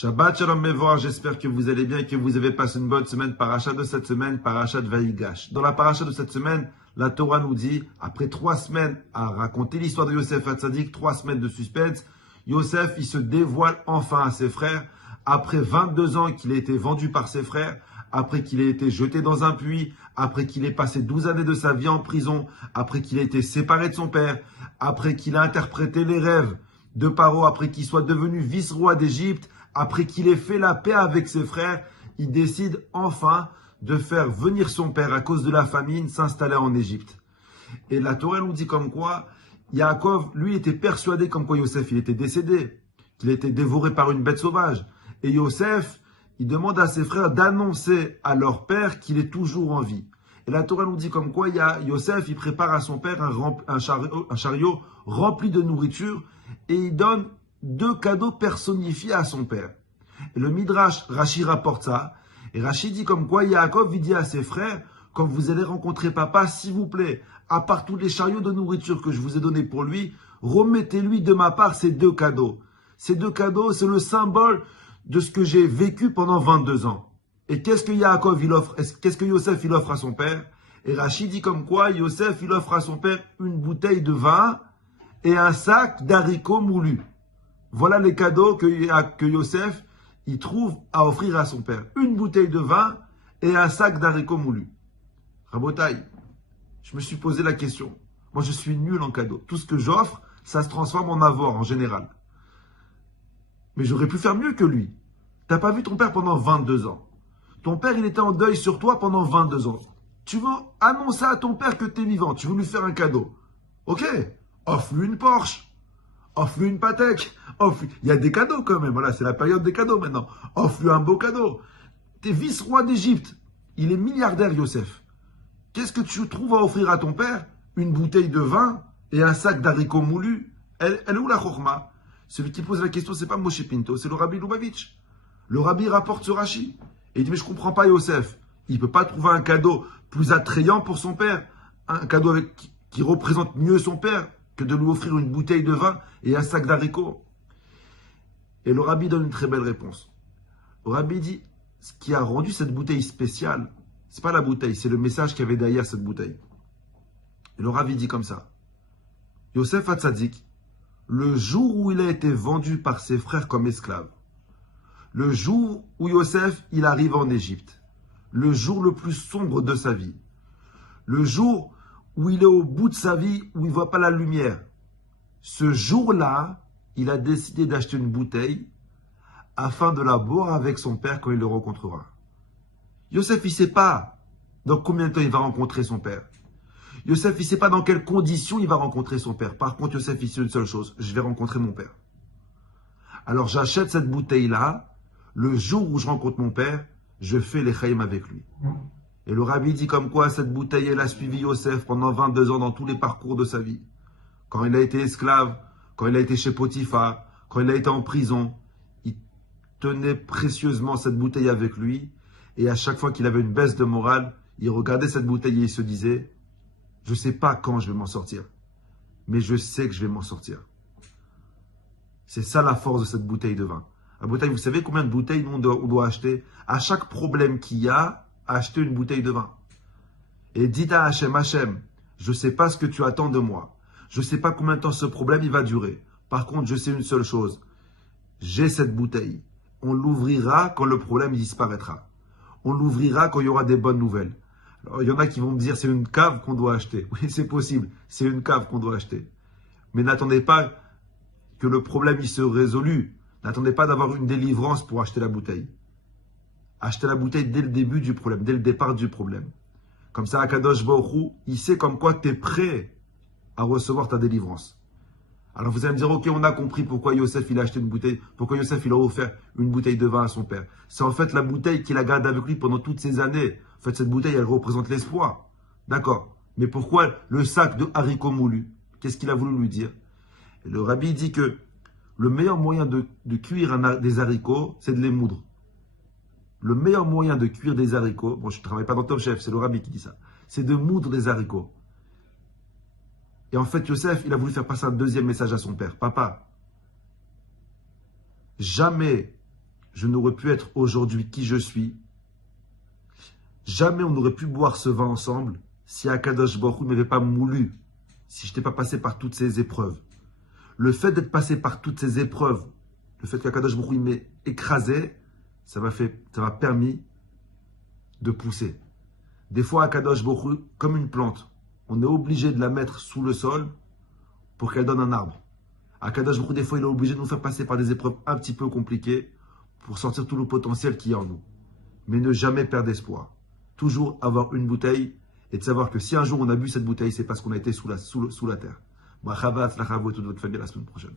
Shabbat Shalom Mevorach, j'espère que vous allez bien et que vous avez passé une bonne semaine. Paracha de cette semaine, Paracha de Vaïgash. Dans la paracha de cette semaine, la Torah nous dit, après 3 semaines à raconter l'histoire de Yosef Hatzadik, 3 semaines de suspense, Yosef, il se dévoile enfin à ses frères, après 22 ans qu'il a été vendu par ses frères, après qu'il ait été jeté dans un puits, après qu'il ait passé 12 années de sa vie en prison, après qu'il ait été séparé de son père, après qu'il a interprété les rêves de Paro, après qu'il soit devenu vice-roi d'Égypte, après qu'il ait fait la paix avec ses frères, il décide enfin de faire venir son père à cause de la famine s'installer en Égypte. Et la Torah nous dit comme quoi Yaakov, lui, était persuadé comme quoi Yosef, il était décédé, qu'il était dévoré par une bête sauvage. Et Yosef, il demande à ses frères d'annoncer à leur père qu'il est toujours en vie. Et la Torah nous dit comme quoi Yosef, il prépare à son père un chariot rempli de nourriture et il donne 2 cadeaux personnifiés à son père. Et le Midrash, Rashi rapporte ça. Et Rashi dit comme quoi Yaakov, il dit à ses frères, quand vous allez rencontrer papa, s'il vous plaît, à part tous les chariots de nourriture que je vous ai donnés pour lui, remettez-lui de ma part ces 2 cadeaux. Ces 2 cadeaux, c'est le symbole de ce que j'ai vécu pendant 22 ans. Et qu'est-ce que Yaakov, il offre, qu'est-ce que Yosef, il offre à son père? Et Rashi dit comme quoi Yosef, il offre à son père une bouteille de vin et un sac d'haricots moulus. Voilà les cadeaux que Yosef, il trouve à offrir à son père. Une bouteille de vin et un sac d'haricots moulus. Rabotaï, je me suis posé la question. Moi, je suis nul en cadeaux. Tout ce que j'offre, ça se transforme en avoir en général. Mais j'aurais pu faire mieux que lui. T'as pas vu ton père pendant 22 ans. Ton père, il était en deuil sur toi pendant 22 ans. Tu veux annoncer à ton père que tu es vivant. Tu veux lui faire un cadeau. Ok, offre-lui une Porsche. Offre-lui une Patek. Il y a des cadeaux quand même. Voilà, c'est la période des cadeaux maintenant. Offre-lui un beau cadeau. T'es vice-roi d'Égypte. Il est milliardaire, Yosef. Qu'est-ce que tu trouves à offrir à ton père? Une bouteille de vin et un sac d'haricots moulus. Elle est où la chorma? Celui qui pose la question, c'est pas Moshe Pinto, c'est le Rabbi Lubavitch. Le Rabbi rapporte ce Rashi. Et il dit, mais je comprends pas Yosef. Il ne peut pas trouver un cadeau plus attrayant pour son père. Un cadeau qui représente mieux son père que de lui offrir une bouteille de vin et un sac d'haricots. Et le Rabbi donne une très belle réponse. Le Rabbi dit, ce qui a rendu cette bouteille spéciale, c'est pas la bouteille, c'est le message qu'il y avait derrière cette bouteille. Et le Rabbi dit comme ça. Yosef Hatzadik, le jour où il a été vendu par ses frères comme esclave, le jour où Yosef, il arrive en Égypte, le jour le plus sombre de sa vie, le jour où il est au bout de sa vie, où il ne voit pas la lumière, ce jour-là, il a décidé d'acheter une bouteille afin de la boire avec son père quand il le rencontrera. Yosef, il ne sait pas dans combien de temps il va rencontrer son père. Yosef, il ne sait pas dans quelles conditions il va rencontrer son père. Par contre, Yosef, il sait une seule chose, je vais rencontrer mon père. Alors j'achète cette bouteille-là, le jour où je rencontre mon père, je fais les chaïm avec lui. Et le Rabbi dit comme quoi cette bouteille, elle a suivi Yosef pendant 22 ans dans tous les parcours de sa vie. Quand il a été esclave, quand il a été chez Potiphar, quand il a été en prison, il tenait précieusement cette bouteille avec lui. Et à chaque fois qu'il avait une baisse de morale, il regardait cette bouteille et il se disait, je ne sais pas quand je vais m'en sortir, mais je sais que je vais m'en sortir. C'est ça la force de cette bouteille de vin. La bouteille, vous savez combien de bouteilles nous on doit acheter? À chaque problème qu'il y a, acheter une bouteille de vin. Et dites à Hachem, Hachem, je ne sais pas ce que tu attends de moi. Je ne sais pas combien de temps ce problème il va durer. Par contre, je sais une seule chose. J'ai cette bouteille. On l'ouvrira quand le problème disparaîtra. On l'ouvrira quand il y aura des bonnes nouvelles. Alors, il y en a qui vont me dire, c'est une cave qu'on doit acheter. Oui, c'est possible. C'est une cave qu'on doit acheter. Mais n'attendez pas que le problème il se résolue. N'attendez pas d'avoir une délivrance pour acheter la bouteille. Achetez la bouteille dès le début du problème, dès le départ du problème. Comme ça, Akadosh Baruch Hu, il sait comme quoi tu es prêt à recevoir ta délivrance. Alors vous allez me dire, ok, on a compris pourquoi Yosef il a acheté une bouteille, pourquoi Yosef il a offert une bouteille de vin à son père. C'est en fait la bouteille qu'il a gardée avec lui pendant toutes ces années. En fait, cette bouteille, elle représente l'espoir. D'accord. Mais pourquoi le sac de haricots moulus? Qu'est-ce qu'il a voulu lui dire? Et le Rabbi dit que le meilleur moyen de cuire des haricots, c'est de les moudre. Le meilleur moyen de cuire des haricots, bon, je ne travaille pas dans Top Chef, c'est le Rabbi qui dit ça, c'est de moudre des haricots. Et en fait, Yosef, il a voulu faire passer un deuxième message à son père. Papa, jamais je n'aurais pu être aujourd'hui qui je suis. Jamais on n'aurait pu boire ce vin ensemble si Akadosh Baruch Hu ne m'avait pas moulu, si je n'étais pas passé par toutes ces épreuves. Le fait d'être passé par toutes ces épreuves, le fait qu'Akadosh Baruch Hu m'ait écrasé, ça m'a permis de pousser. Des fois, Akadosh Baruch Hu, comme une plante, on est obligé de la mettre sous le sol pour qu'elle donne un arbre. Akadosh Baruch Hu, des fois, il est obligé de nous faire passer par des épreuves un petit peu compliquées pour sortir tout le potentiel qu'il y a en nous. Mais ne jamais perdre espoir. Toujours avoir une bouteille et de savoir que si un jour on a bu cette bouteille, c'est parce qu'on a été sous la terre. Brachava, atzlacha, vous et toute votre famille la semaine prochaine.